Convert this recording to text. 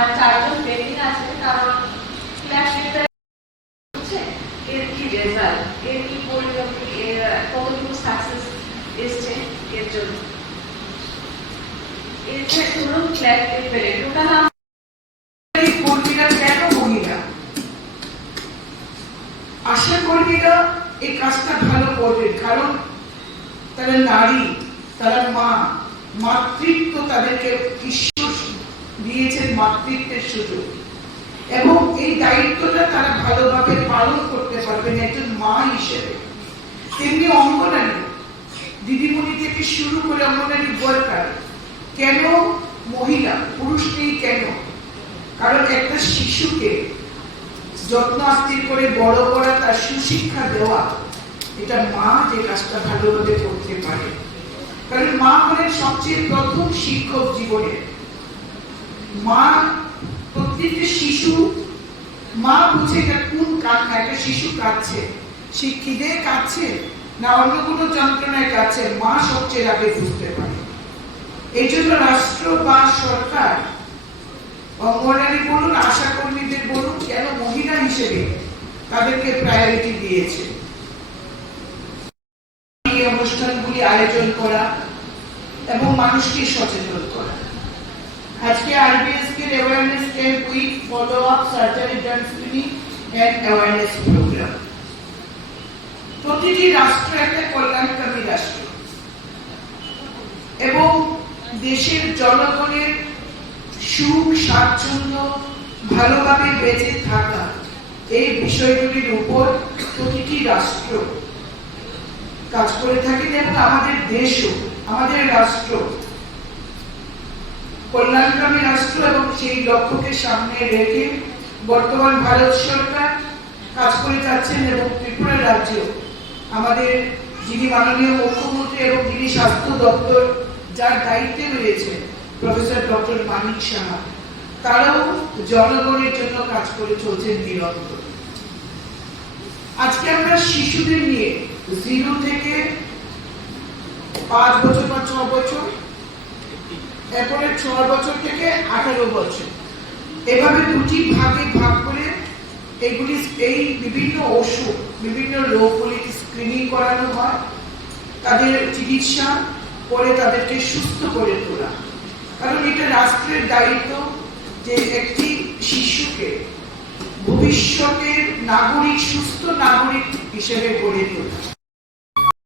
আর 4 জন pending আছে, কারণ class হচ্ছে এর কি রেজাল্ট, এর কি পরিণতি, এর কতটুকু সাকসেস এসছে এর জন্য। এর যে ধরুন ক্লাস পেরে টোটাল কর্মীরা কেন মহিলা, আশা কর্মীরা এই কাজটা ভালো করবে, কারণ তারা নারী, তারা মা, মাতৃত্ব তাদেরকে ঈশ্বর দিয়েছেন মাতৃত্বের সুযোগ, এবং এই দায়িত্বটা তারা ভালোভাবে পালন করতে পারবেন একজন মা হিসেবে। তেমনি অঙ্গনারী দিদিমণি থেকে শুরু করে অঙ্গনারী ওয়ার্কার কেন মহিলা, পুরুষ নেই কেন? কারণ একটা শিশুকে যত্ন আত্মীর করে বড় করা, তার সুশিক্ষা দেওয়া, এটা মা যে কাজটা ভালোভাবে করতে পারে। কারণ মা হলেন সবচেয়ে প্রথম শিক্ষক জীবনে। মা প্রত্যেকটা শিশু, মা বুঝে এটা কোন কান্না, একটা শিশু কাঁদছে, সে খিদে কাঁদছে না অন্য কোনো যন্ত্রণায় কাঁদছে, মা সবচেয়ে আগে বুঝতে পারে। এই জন্য রাষ্ট্র বা সরকার, অঙ্গনারী বলুন, আশা কর্মীদের বলুন, কেন মহিলা হিসেবে তাদেরকে প্রায়োরিটি দিয়েছে। এই অনুষ্ঠানগুলি আয়োজন করা এবং মানুষকে সচেতন করা। আজকে RBSK awareness camp with follow up surgery done screening and awareness programme. প্রতিটি রাষ্ট্র একটা কল্যাণকামী রাষ্ট্র, এবং দেশের জনগণের সুখ স্বাচ্ছন্দ্য, ভালোভাবে বেঁচে থাকা, এই বিষয়গুলির উপর প্রতিটি রাষ্ট্র কাজ করে থাকেন, এবং আমাদের দেশও, আমাদের রাষ্ট্র কল্যাণকামী রাষ্ট্র, এবং সেই লক্ষ্যকে সামনে রেখে বর্তমান ভারত সরকার কাজ করে যাচ্ছেন। এবং ত্রিপুরা রাজ্য, আমাদের যিনি মাননীয় মুখ্যমন্ত্রী এবং যিনি স্বাস্থ্য দপ্তর যার দায়িত্বে রয়েছে প্রফেসর ডক্টর মানিক সাহা, তারাও জনগণের জন্য কাজ করে চলছেন নিরন্তর। আজকে আমরা শিশুদের নিয়ে 0 থেকে 5 বছর বা 6 বছর, এরপরে 6 বছর থেকে 18 বছর, এভাবে দুটি ভাগে ভাগ করে এইগুলি, এই বিভিন্ন অসুখ, বিভিন্ন রোগগুলি স্ক্রিনিং করানো হয়, তাদের চিকিৎসা করে তাদেরকে সুস্থ করে তোলা। কারণ এটা রাষ্ট্রের দায়িত্ব যে একটি শিশুকে ভবিষ্যতের নাগরিক, সুস্থ নাগরিক হিসেবে গড়ে তোলা।